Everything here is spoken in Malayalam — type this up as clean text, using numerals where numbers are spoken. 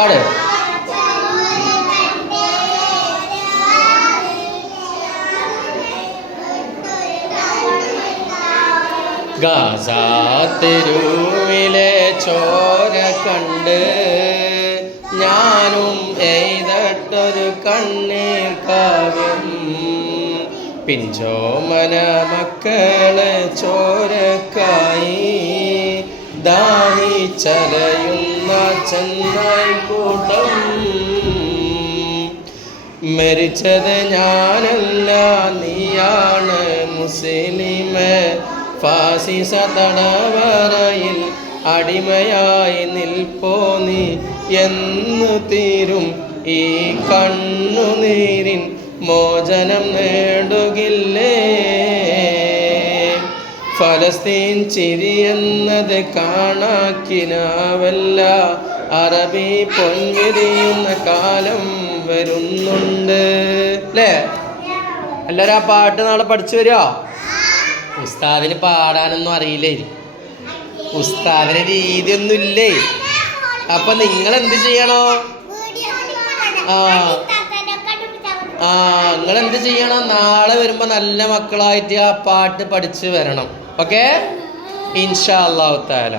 പാട്. ഗാസാ തെരുവിലെ ചോര കണ്ട് ഞാനും എഴുതട്ടൊരു കണ്ണീർ കാവ്യം. പിഞ്ചോമന മക്കളെ ചോരക്കായി ദാഹിച്ചലയുന്ന ചെന്നായി കൂട്ടം. മരിച്ചത് ഞാനല്ല നീയാണ് മുസ്ലിമേ, ഫാസിസ തടവറയിൽ അടിമയായി നിൽപ്പോ നീ. എന്ന് തീരും ഈ കണ്ണുനീരിൻ മോചനം നേടുകില്ലേ? ഫലസ്തീൻ ചിരി എന്നത് കാണാക്കിനാവല്ല, അറബി പൊൻവിരിയുന്ന കാലം വരുന്നുണ്ട് അല്ലേ? എല്ലാവരും ആ പാട്ട് നാളെ പഠിച്ചു വരുമോ? ഉസ്താദിന് പാടാനൊന്നും അറിയില്ലേ, ഉസ്താദിന് രീതിയൊന്നും ഇല്ലേ. അപ്പൊ നിങ്ങൾ എന്ത് ചെയ്യണോ? നിങ്ങൾ എന്ത് ചെയ്യണം? നാളെ വരുമ്പോ നല്ല മക്കളായിട്ട് ആ പാട്ട് പഠിച്ചു വരണം. ഓക്കെ, ഇൻഷാ അല്ലാഹു തആല.